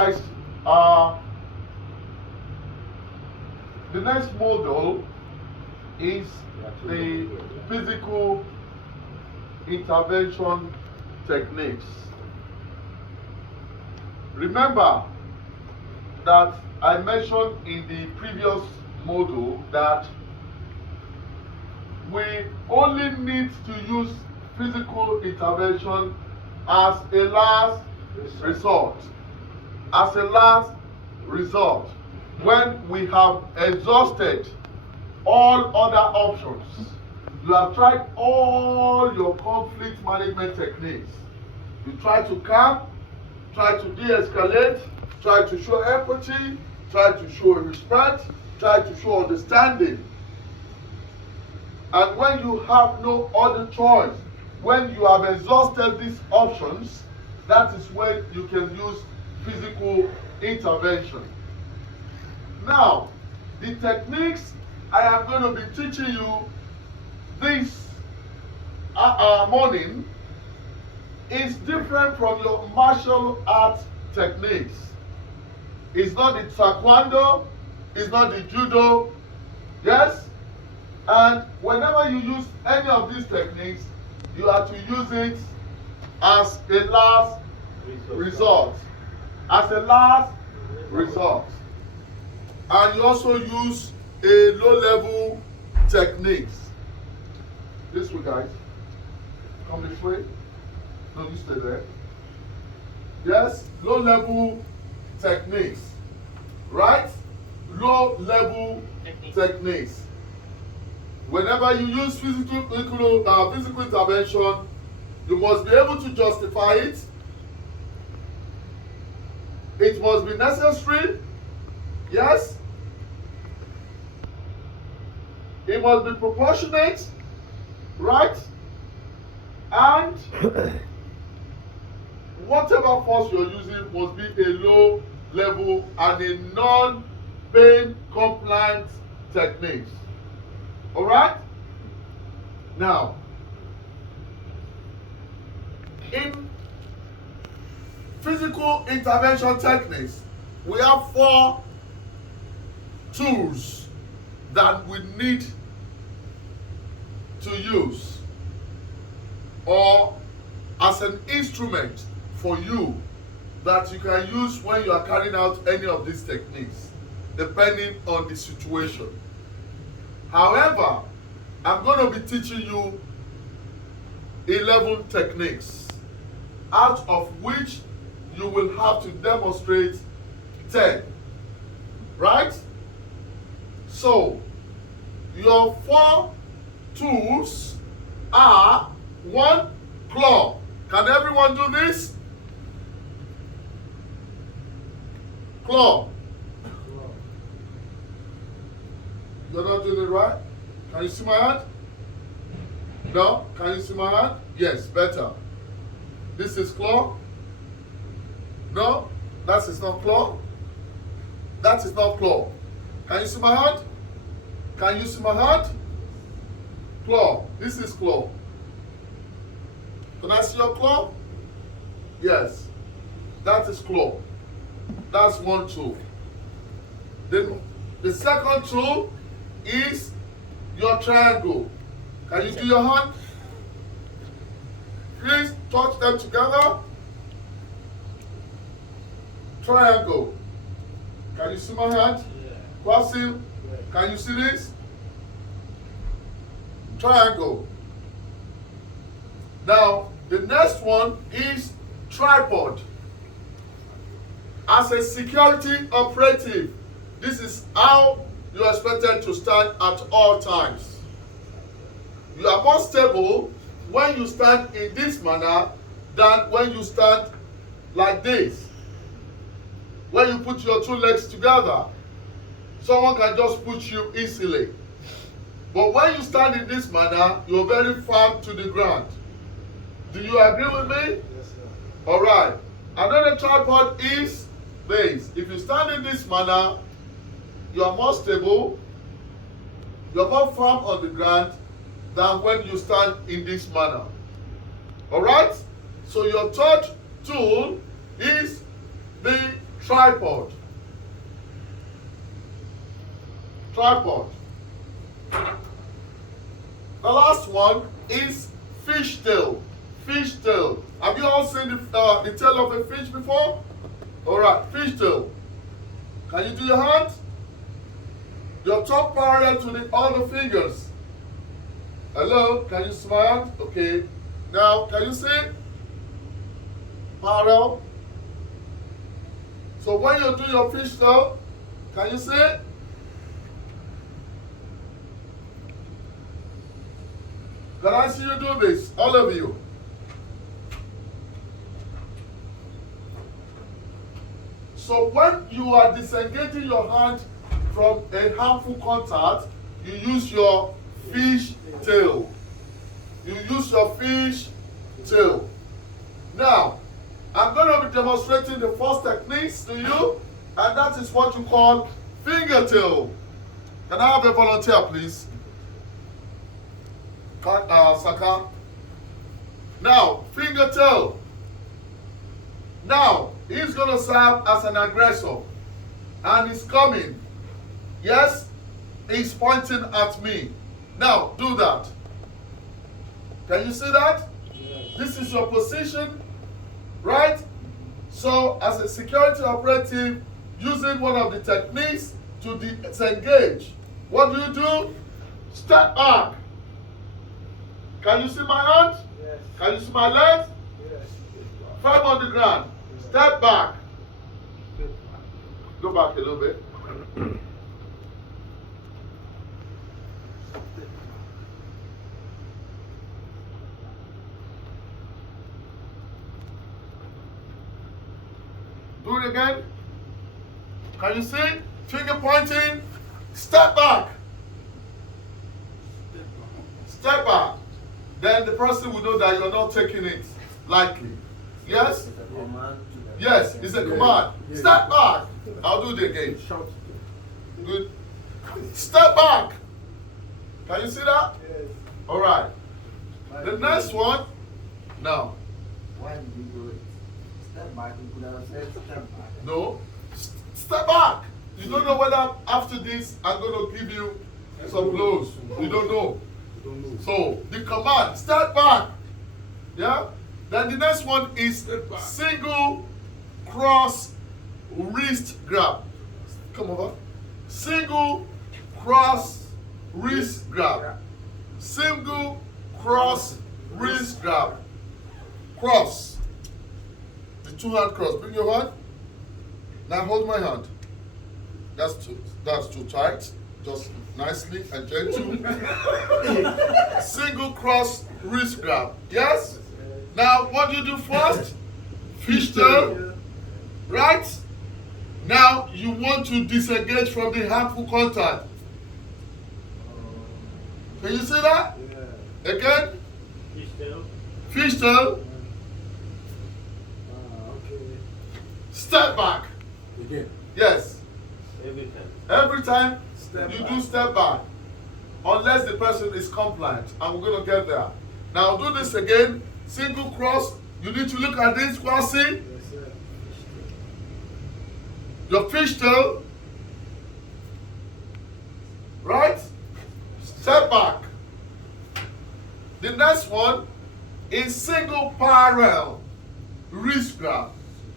Guys, uh, the next model is the physical intervention techniques. Remember that I mentioned in the previous module that we only need to use physical intervention as a last resort. As a last resort, when we have exhausted all other options, you have tried all your conflict management techniques. You try to calm, try to de-escalate, try to show empathy, try to show respect, try to show understanding. And when you have no other choice, when you have exhausted these options, that is when you can use physical intervention. Now, the techniques I am going to be teaching you this morning is different from your martial arts techniques. It's not the taekwondo, it's not the judo, yes? And whenever you use any of these techniques, you have to use it as a last resort. As a last resort. And you also use a low-level techniques. This way, guys. Come this way. No, you stay there. Yes, low-level techniques. Right? Low-level techniques. Whenever you use physical intervention, you must be able to justify it. It must be necessary. Yes. It must be proportionate. Right? And whatever force you're using must be a low level and a non-pain compliant technique. Alright? Now, in physical intervention techniques, we have 4 tools that we need to use, or as an instrument for you that you can use when you are carrying out any of these techniques, depending on the situation. However, I'm going to be teaching you 11 techniques, out of which you will have to demonstrate 10. Right? So, your 4 tools are 1, claw. Can everyone do this? Claw. You're not doing it right? Can you see my hand? No? Can you see my hand? Yes, better. This is claw. No? That is not claw. That is not claw. Can you see my hand? Can you see my hand? Claw. This is claw. Can I see your claw? Yes. That is claw. That's one tool. Then the second tool is your triangle. Can you do your hand? Please touch them together. Triangle. Can you see my hand? Crossing. Can you see this? Triangle. Now, the next one is tripod. As a security operative, this is how you are expected to stand at all times. You are more stable when you stand in this manner than when you stand like this. When you put your 2 legs together, someone can just put you easily. But when you stand in this manner, you're very firm to the ground. Do you agree with me? Yes, sir. Alright. Another tripod is this. If you stand in this manner, you are more stable, you're more firm on the ground than when you stand in this manner. Alright? So your third tool is the Tripod. Tripod. The last one is fishtail. Fishtail. Have you all seen the tail of a fish before? Alright, fishtail. Can you do your hand? Your top parallel to the other fingers. Hello, can you see my hand? Okay. Now, can you see? Parallel. So when you do your fishtail, can you see? Can I see you do this? All of you. So when you are disengaging your hand from a harmful contact, you use your fish tail. You use your fish tail. Now, I'm going to be demonstrating the first techniques to you, and that is what you call finger tail. Can I have a volunteer, please? Saka. Now, finger tail. Now, he's going to serve as an aggressor. And he's coming. Yes? He's pointing at me. Now, do that. Can you see that? Yes. This is your position, right? So, as a security operative, using one of the techniques to disengage, what do? Step back. Can you see my hand? Yes. Can you see my leg? Yes. Firm on the ground. Step back. Go back a little bit. Do it again. Can you see? Finger pointing. Step back. Step back. Then the person will know that you're not taking it lightly. Yes? Yes, it's a command. Step back. I'll do it again. Good. Step back. Can you see that? Yes. All right. The next one. Now. Why did you do it? Step back. You could have said step back. No. Step back. You don't know whether after this I'm going to give you some blows. You don't know. So the command, step back. Yeah? Then the next one is single cross wrist grab. Come over. Single cross wrist grab. Single cross wrist grab. Cross. The two hand cross. Bring your hand. Now hold my hand. That's too tight. Just nicely and gentle. Single cross wrist grab. Yes? Now, what do you do first? Fishtail. Right? Now, you want to disengage from the harmful contact. Can you see that? Yeah. Again? Fishtail. Fishtail. Okay. Step back. Again? Yes. Every time. Every time. You do step back, unless the person is compliant, and we're going to get there. Now do this again, single cross. You need to look at this crossing. Yes, sir. Your fishtail, right? Step back. The next one is single parallel wrist grab.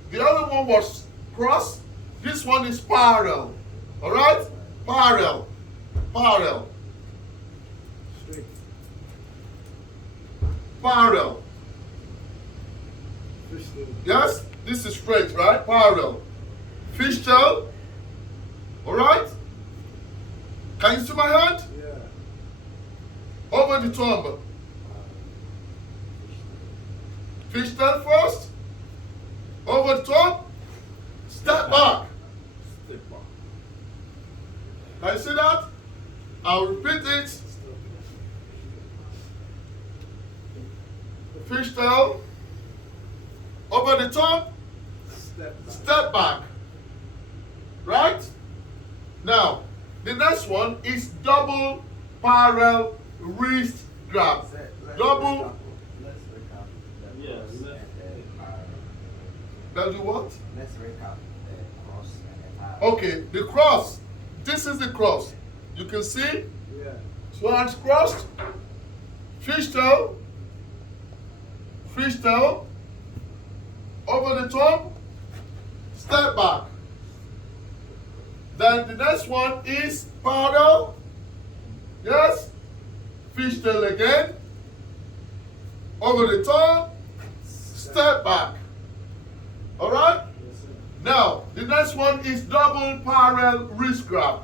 The other one was cross. This one is parallel. All right? Parallel. Parallel. Straight. Parallel. Yes? This is straight, right? Parallel. Fishtail. Alright? Can you see my hand? Yeah. Over the thumb. Fishtail first. Over the top. Step back. Can you see that? I'll repeat it. Fishtail. Over the top. Step back. Right? Now, the next one is double parallel wrist grab. Double. Yes. That do what? Let's recap. Okay, the cross. This is the cross. You can see. Yeah. So hands crossed. Fishtail. Fishtail. Over the top. Step back. Then the next one is parallel. Yes. Fishtail again. Over the top. Step back. Alright? Yes, sir. Now, the next one is double parallel wrist grab.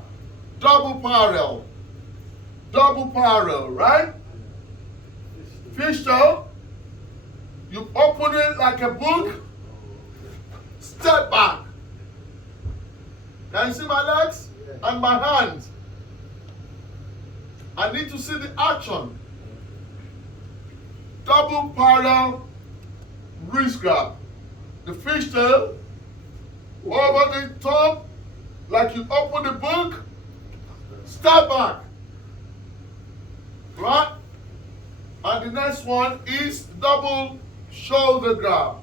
Double parallel. Double parallel, right? Fishtail. You open it like a book. Step back. Can you see my legs and my hands? I need to see the action. Double parallel wrist grab. The fishtail over the top, like you open the book. Step back. Right? And the next one is double shoulder grab.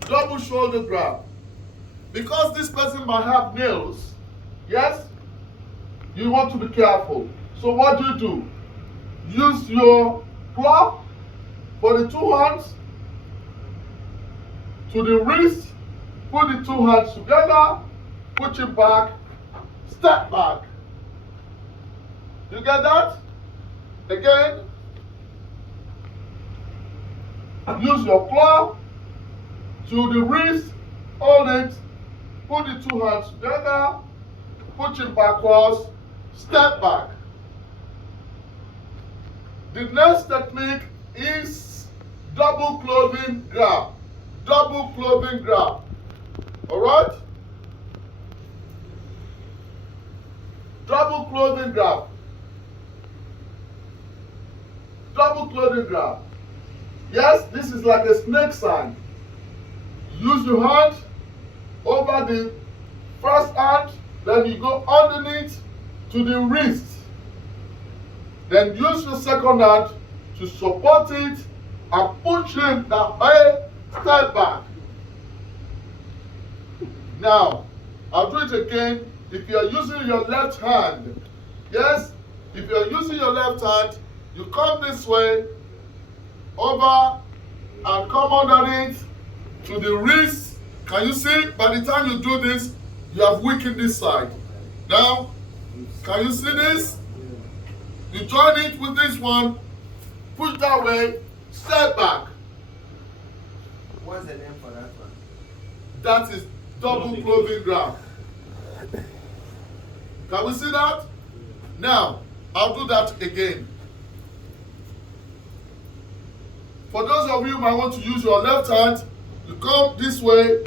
Double shoulder grab. Because this person might have nails, yes, you want to be careful. So what do? Use your claw for the two hands to the wrist, put the two hands together, push it back, step back. You get that? Again, use your claw to the wrist, hold it, put the two hands together, push it backwards, step back. The next technique is double clothing grab. Double clothing grab. Alright? Double clothing grab. Double clothing grab. Yes, this is like a snake sign. Use your hand over the first hand, then you go underneath to the wrist. Then use your second hand to support it and push him that way, step back. Now, I'll do it again. If you are using your left hand, yes, if you are using your left hand, you come this way, over, and come underneath to the wrist. Can you see? By the time you do this, you have weakened this side. Now, can you see this? You join it with this one, push that way, step back. What's the name for that one? That is double clothing grab. Can we see that? Now, I'll do that again. For those of you who might want to use your left hand, you come this way,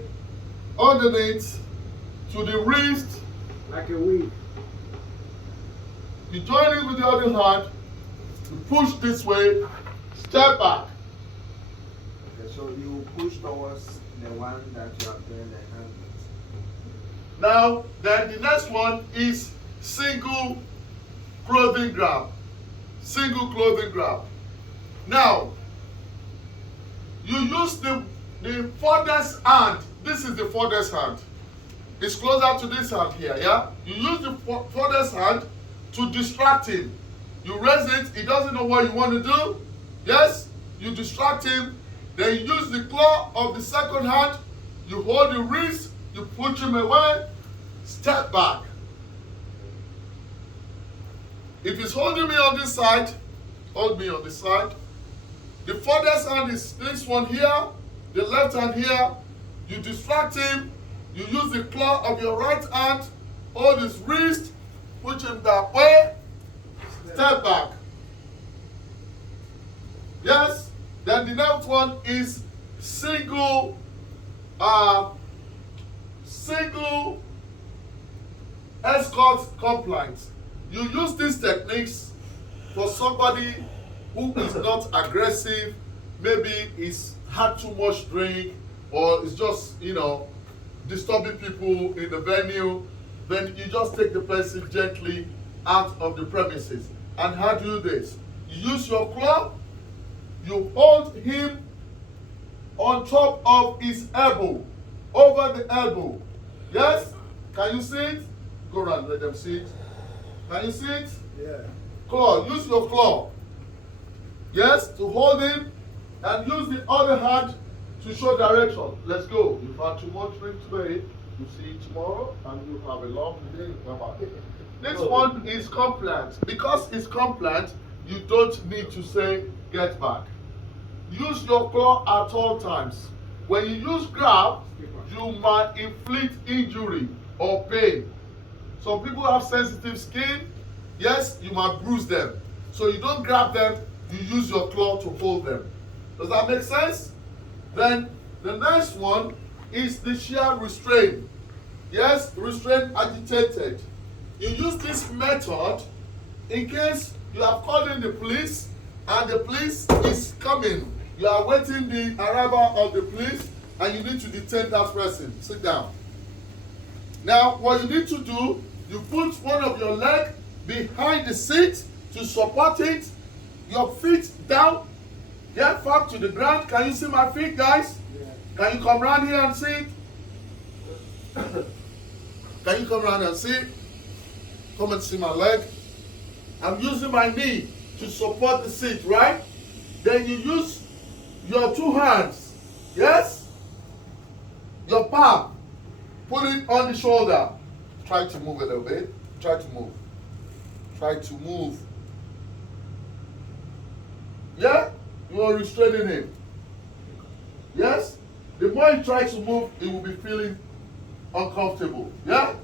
underneath, to the wrist. Like a weed. You join it with the other hand, you push this way, step back. Okay, so you push towards the one that you are doing the hand with. Now, then the next one is single clothing grab. Single clothing grab. Now, you use the furthest hand. This is the furthest hand. It's closer to this hand here, yeah? You use the furthest hand to distract him. You raise it, he doesn't know what you want to do. Yes? You distract him. Then you use the claw of the second hand. You hold the wrist, you push him away, step back. If he's holding me on this side, hold me on this side. The furthest hand is this one here, the left hand here. You distract him, you use the claw of your right hand, hold his wrist, push him that way, step back. Yes? Then the next one is single escort compliance. You use these techniques for somebody who is not aggressive, maybe he's had too much drink, or is just, disturbing people in the venue. Then you just take the person gently out of the premises. And how do you do this? You use your claw, you hold him on top of his elbow. over the elbow. Yes? Can you see it? Go around, let them see it. Can you see it? Yeah. Claw, use your claw. Yes, to hold him, and use the other hand to show direction. Let's go. You've had too much drink today. You see it tomorrow, and you have a long day. This one is compliant. Because it's compliant, you don't need to say get back. Use your claw at all times. When you use grab, you might inflict injury or pain. Some people have sensitive skin. Yes, you might bruise them. So you don't grab them, you use your claw to hold them. Does that make sense? Then the next one is the shear restraint. Yes, restraint agitated. You use this method in case you have called in the police and the police is coming. You are waiting the arrival of the police and you need to detain that person. Sit down. Now, what you need to do, you put one of your leg behind the seat to support it, your feet down, get firm to the ground. Can you see my feet, guys? Yeah. Can you come around here and see it? Can you come around and see it? Come and see my leg. I'm using my knee to support the seat, right? Then you use your two hands. Yes? Your palm. Put it on the shoulder. Try to move a little bit. Try to move. Try to move. Yeah? You are restraining him. Yes? The more you try to move, he will be feeling uncomfortable. Yeah?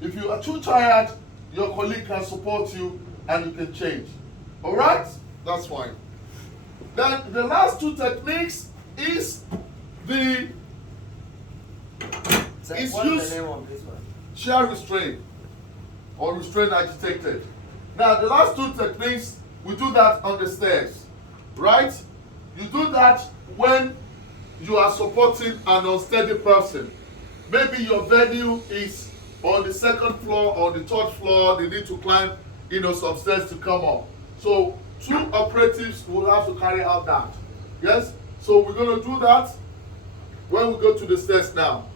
If you are too tired, your colleague can support you and you can change. Alright? That's fine. Then the last two techniques is the What's the name of this one? shear restraint or restraint agitated. Now the last two techniques, we do that on the stairs. Right? You do that when you are supporting an unsteady person. Maybe your venue is on the second floor or the third floor, they need to climb, some stairs to come up. So two operatives will have to carry out that. Yes? So we're going to do that when we go to the stairs now.